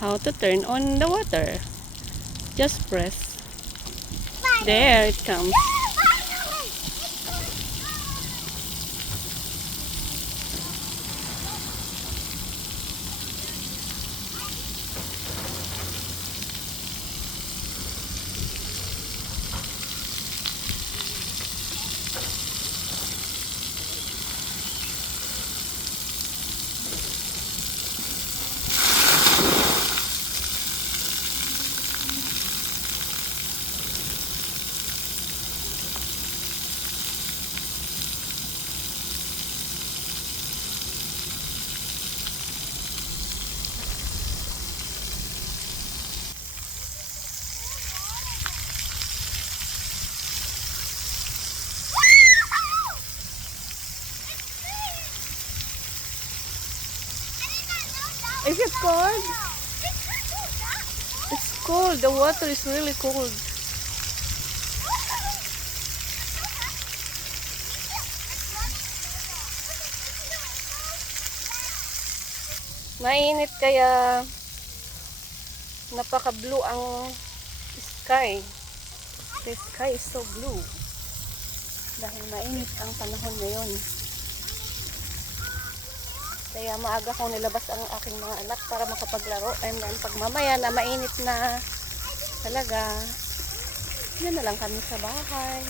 how to turn on the water. Just press. There it comes. Is it cold? It's cold. The water is really cold. Mainit kaya napaka-blue ang sky. The sky is so blue. Dahil mainit ang panahon ngayon. Kaya maaga kong nilabas ang aking mga anak para makapaglaro. And then pag mamaya na mainit na talaga, yan na lang kami sa bahay.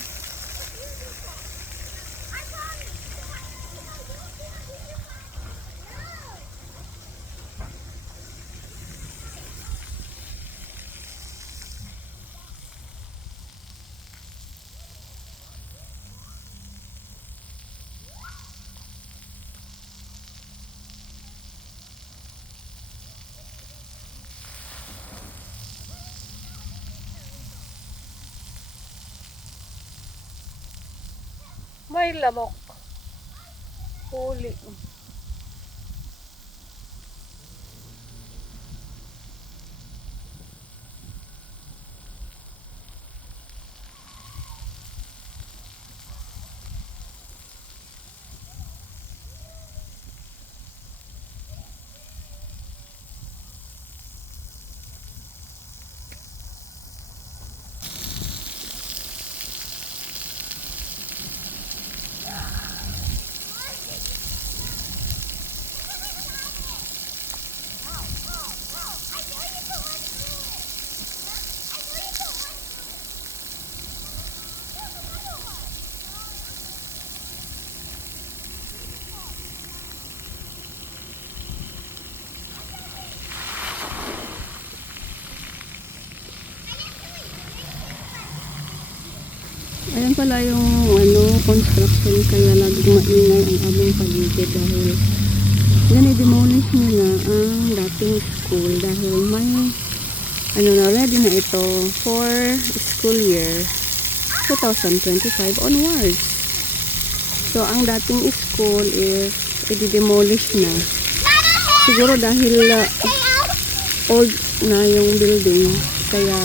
May lamok. Huli. Ayan pala yung construction, kaya laging maingay ang aming paligid dahil dinidemolish nila ang dating school dahil may ready na ito for school year 2025 onwards. So ang dating school is i-demolish na. Siguro dahil old na yung building, kaya